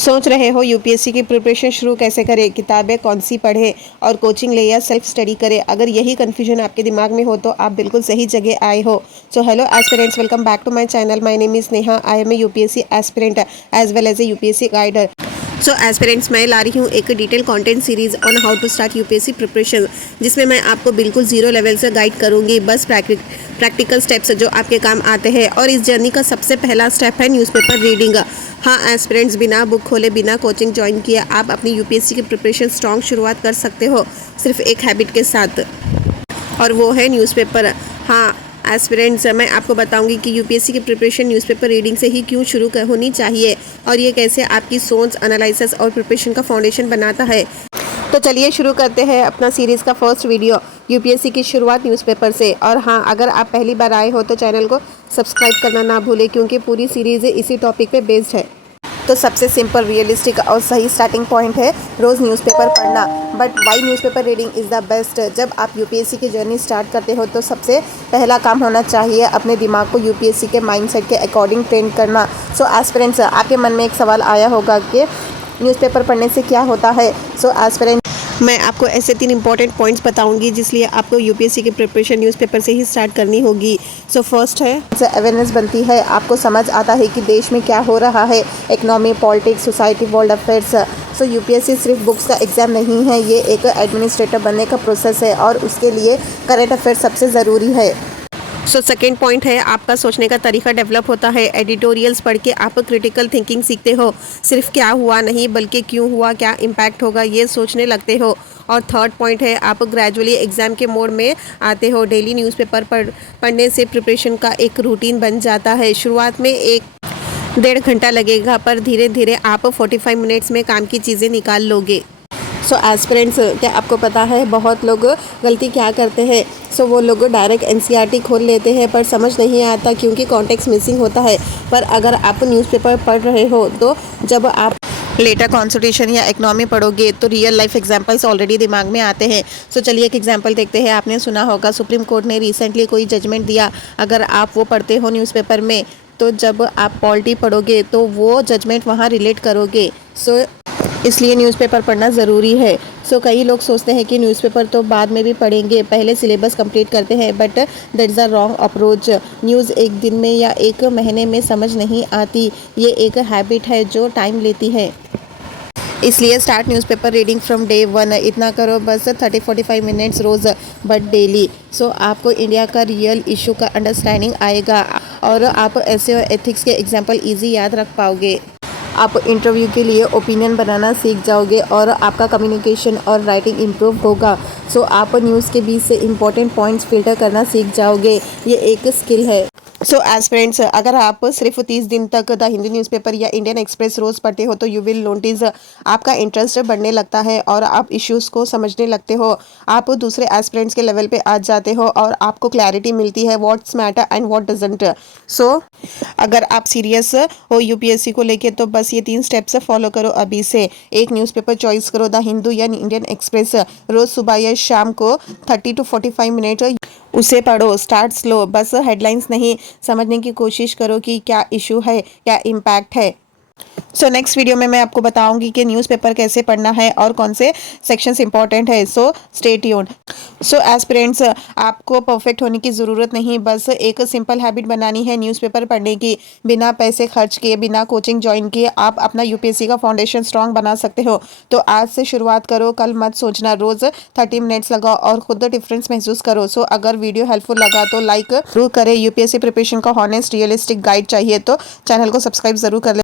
सोच रहे हो यूपीएससी की प्रिपरेशन शुरू कैसे करें, किताबें कौन सी पढ़े और कोचिंग ले या सेल्फ स्टडी करें। अगर यही कन्फ्यूजन आपके दिमाग में हो तो आप बिल्कुल सही जगह आए हो। So hello aspirants, welcome back to my channel. My name is Neha. I am a UPSC aspirant as well as a UPSC guider. So aspirants, मैं ला रही हूँ एक detail content series on how to start UPSC preparation, जिसमें मैं आपको बिल्कुल zero level से गाइड करूँगी। बस प्रैक्टिकल स्टेप्स जो आपके काम आते हैं। और इस जर्नी का सबसे पहला स्टेप है न्यूज़पेपर रीडिंग। हाँ एस्पिरेंट्स, बिना बुक खोले, बिना कोचिंग ज्वाइन किए आप अपनी यूपीएससी की प्रिपरेशन स्ट्रॉन्ग शुरुआत कर सकते हो, सिर्फ एक हैबिट के साथ, और वो है न्यूज़पेपर। हाँ एस्पिरेंट्स, मैं आपको बताऊंगी कि यूपीएससी की प्रिपरेशन न्यूज़पेपर रीडिंग से ही क्यों शुरू होनी चाहिए और ये कैसे आपकी सोच, एनालिसिस और प्रिपरेशन का फाउंडेशन बनाता है। तो चलिए शुरू करते हैं अपना सीरीज़ का फर्स्ट वीडियो, यूपीएससी की शुरुआत न्यूज़पेपर से। और हाँ, अगर आप पहली बार आए हो तो चैनल को सब्सक्राइब करना ना भूलें, क्योंकि पूरी सीरीज़ इसी टॉपिक पे बेस्ड है। तो सबसे सिंपल, रियलिस्टिक और सही स्टार्टिंग पॉइंट है रोज़ न्यूज़पेपर पढ़ना। But why newspaper reading is the best. जब आप यूपीएससी की जर्नी स्टार्ट करते हो तो सबसे पहला काम होना चाहिए अपने दिमाग को यूपीएससी के माइंडसेट के अकॉर्डिंग ट्रेन करना। सो एस्पिरेंट्स, आपके मन में एक सवाल आया होगा कि न्यूज़पेपर पढ़ने से क्या होता है। सो एस्पिरेंट्स, मैं आपको ऐसे 3 इंपॉर्टेंट पॉइंट्स बताऊंगी जिसलिए आपको यूपीएससी की प्रिपरेशन न्यूज़पेपर से ही स्टार्ट करनी होगी। सो फर्स्ट है, अवेयरनेस बनती है, आपको समझ आता है कि देश में क्या हो रहा है, economy, politics, society, world affairs. So UPSC सिर्फ बुक्स का एग्ज़ाम नहीं है, ये एक एडमिनिस्ट्रेटर बनने का प्रोसेस है और उसके लिए करंट अफेयर्स सबसे ज़रूरी है। सो सेकेंड पॉइंट है, आपका सोचने का तरीका डेवलप होता है। एडिटोरियल्स पढ़ के आप क्रिटिकल थिंकिंग सीखते हो, सिर्फ क्या हुआ नहीं बल्कि क्यों हुआ, क्या इम्पैक्ट होगा, ये सोचने लगते हो। और थर्ड पॉइंट है, आप ग्रेजुअली एग्ज़ाम के मोड में आते हो। डेली न्यूज़पेपर पढ़ने से प्रिपरेशन का एक रूटीन बन जाता है। शुरुआत में 1-1.5 घंटा लगेगा, पर धीरे धीरे आप 45 मिनट्स में काम की चीज़ें निकाल लोगे। सो एस्पिरेंट्स, क्या आपको पता है बहुत लोग गलती क्या करते हैं? सो वो लोग डायरेक्ट एनसीईआरटी खोल लेते हैं, पर समझ नहीं आता क्योंकि कॉन्टेक्स्ट मिसिंग होता है। पर अगर आप न्यूज़पेपर पढ़ रहे हो तो जब आप लेटर कॉन्स्टिट्यूशन या इकोनॉमी पढ़ोगे तो रियल लाइफ एग्जांपल्स ऑलरेडी दिमाग में आते हैं। सो चलिए एक एग्जांपल देखते हैं। आपने सुना होगा सुप्रीम कोर्ट ने रिसेंटली कोई जजमेंट दिया। अगर आप वो पढ़ते हो न्यूज़पेपर में तो जब आप पॉलिटी पढ़ोगे तो वो जजमेंट वहाँ रिलेट करोगे। सो इसलिए न्यूज़पेपर पढ़ना ज़रूरी है। सो कई लोग सोचते हैं कि न्यूज़पेपर तो बाद में भी पढ़ेंगे, पहले सिलेबस कंप्लीट करते हैं, but that is a wrong approach. News एक दिन में या एक महीने में समझ नहीं आती, ये एक हैबिट है जो टाइम लेती है। इसलिए start newspaper reading from day 1। इतना करो, बस 30-45 मिनट्स रोज़, बट डेली। सो आपको इंडिया का रियल इशू का अंडरस्टैंडिंग आएगा और आप ऐसे और एथिक्स के एग्जाम्पल ईजी याद रख पाओगे। आप इंटरव्यू के लिए ओपिनियन बनाना सीख जाओगे और आपका कम्युनिकेशन और राइटिंग इम्प्रूव होगा। सो आप न्यूज़ के बीच से इम्पोर्टेंट पॉइंट्स फिल्टर करना सीख जाओगे, ये एक स्किल है। सो एस्पिरेंट्स, अगर आप सिर्फ 30 दिन तक द हिंदू न्यूज़पेपर या इंडियन एक्सप्रेस रोज़ पढ़ते हो तो यू विल नोटिस आपका इंटरेस्ट बढ़ने लगता है और आप इश्यूज़ को समझने लगते हो। आप दूसरे एस्पिरेंट्स के लेवल पे आ जाते हो और आपको क्लैरिटी मिलती है what's matter and what doesn't. So अगर आप सीरियस हो यूपीएससी को लेके तो बस ये 3 स्टेप्स फॉलो करो अभी से। एक न्यूज़पेपर चॉइस करो, द हिंदू या इंडियन एक्सप्रेस। रोज़ सुबह या शाम को 30-45 मिनट उसे पढ़ो। स्टार्ट स्लो, बस हेडलाइंस नहीं, समझने की कोशिश करो कि क्या इशू है, क्या इम्पैक्ट है। सो नेक्स्ट वीडियो में मैं आपको बताऊंगी कि न्यूज़पेपर कैसे पढ़ना है और कौन से सेक्शंस इंपॉर्टेंट है। So stay tuned. So aspirants, आपको परफेक्ट होने की ज़रूरत नहीं, बस एक सिंपल हैबिट बनानी है न्यूज़पेपर पढ़ने की। बिना पैसे खर्च किए, बिना कोचिंग ज्वाइन किए आप अपना यूपीएससी का फाउंडेशन स्ट्रांग बना सकते हो। तो आज से शुरुआत करो, कल मत सोचना। रोज़ 30 मिनट्स लगाओ और खुद डिफरेंस महसूस करो। सो अगर वीडियो हेल्पफुल लगा तो लाइक जरूर करें। यूपीएससी प्रिपरेशन का हॉनेस्ट रियलिस्टिक गाइड चाहिए तो चैनल को सब्सक्राइब ज़रूर कर ले।